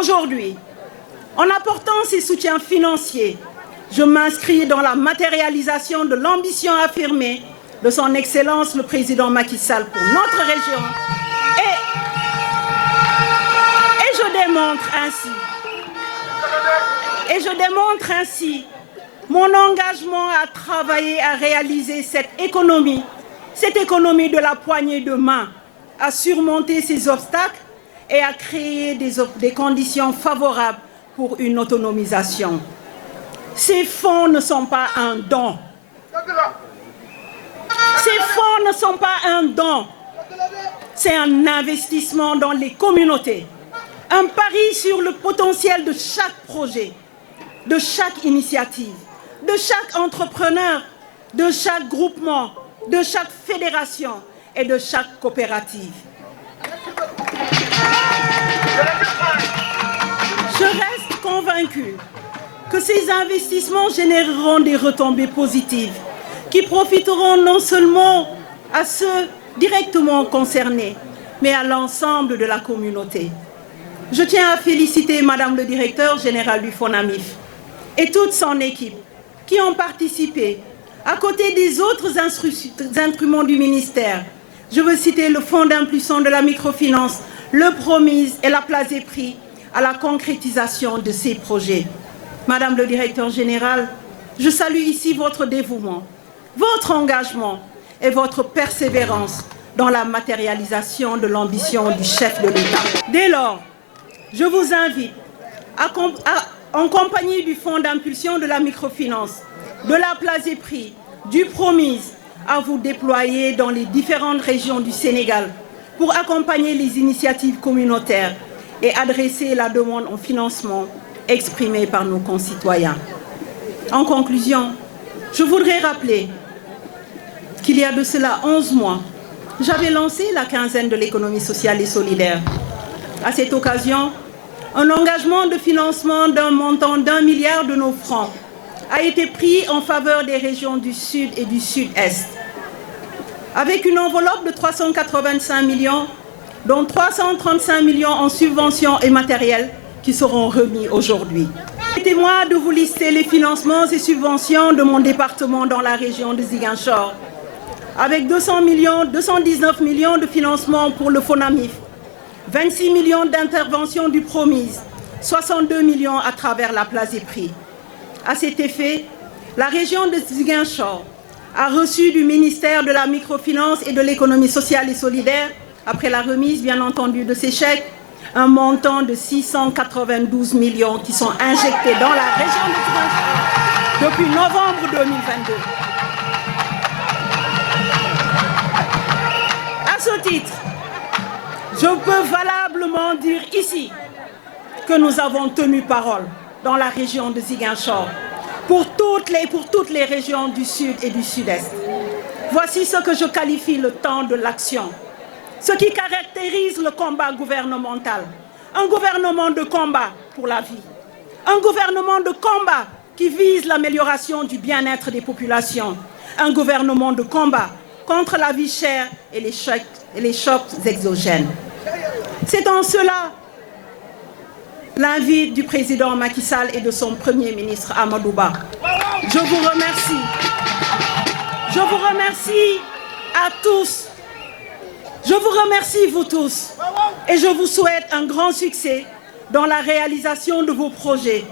Aujourd'hui, en apportant ces soutiens financiers, je m'inscris dans la matérialisation de l'ambition affirmée de son Excellence le Président Macky Sall pour notre région et je démontre ainsi mon engagement à travailler à réaliser cette économie de la poignée de main, à surmonter ces obstacles et à créer des conditions favorables pour une autonomisation. Ces fonds ne sont pas un don. Ces fonds ne sont pas un don. C'est un investissement dans les communautés. Un pari sur le potentiel de chaque projet, de chaque initiative, de chaque entrepreneur, de chaque groupement, de chaque fédération et de chaque coopérative. Je reste convaincue que ces investissements généreront des retombées positives qui profiteront non seulement à ceux directement concernés, mais à l'ensemble de la communauté. Je tiens à féliciter Madame le directeur général du FONAMIF et toute son équipe qui ont participé, à côté des autres instruments du ministère. Je veux citer le Fonds d'impulsion de la microfinance, le Promise et la Place des Prix à la concrétisation de ces projets. Madame le directeur général, je salue ici votre dévouement, votre engagement et votre persévérance dans la matérialisation de l'ambition du chef de l'État. Dès lors, je vous invite, en compagnie du Fonds d'impulsion de la microfinance, de la Place des Prix, du Promise, à vous déployer dans les différentes régions du Sénégal pour accompagner les initiatives communautaires et adresser la demande en financement exprimée par nos concitoyens. En conclusion, je voudrais rappeler qu'il y a de cela 11 mois, j'avais lancé la quinzaine de l'économie sociale et solidaire. À cette occasion, un engagement de financement d'un montant d'1 milliard de nos francs a été pris en faveur des régions du Sud et du Sud-Est, avec une enveloppe de 385 millions, dont 335 millions en subventions et matériel qui seront remis aujourd'hui. Permettez-moi de vous lister les financements et subventions de mon département dans la région de Ziguinchor, avec 219 millions de financement pour le FONAMIF, 26 millions d'interventions du Promise, 62 millions à travers la Place des Prix. À cet effet, la région de Ziguinchor a reçu du ministère de la Microfinance et de l'économie sociale et solidaire, après la remise bien entendu de ces chèques, un montant de 692 millions qui sont injectés dans la région de Ziguinchor depuis novembre 2022. À ce titre, je peux valablement dire ici que nous avons tenu parole dans la région de Ziguinchor pour toutes les régions du Sud et du Sud-Est. Voici ce que je qualifie le temps de l'action, ce qui caractérise le combat gouvernemental. Un gouvernement de combat pour la vie, un gouvernement de combat qui vise l'amélioration du bien-être des populations, un gouvernement de combat contre la vie chère et les chocs exogènes. C'est en cela l'invite du président Macky Sall et de son Premier ministre Amadou Ba. Je vous remercie. Je vous remercie à tous. Je vous remercie vous tous. Et je vous souhaite un grand succès dans la réalisation de vos projets.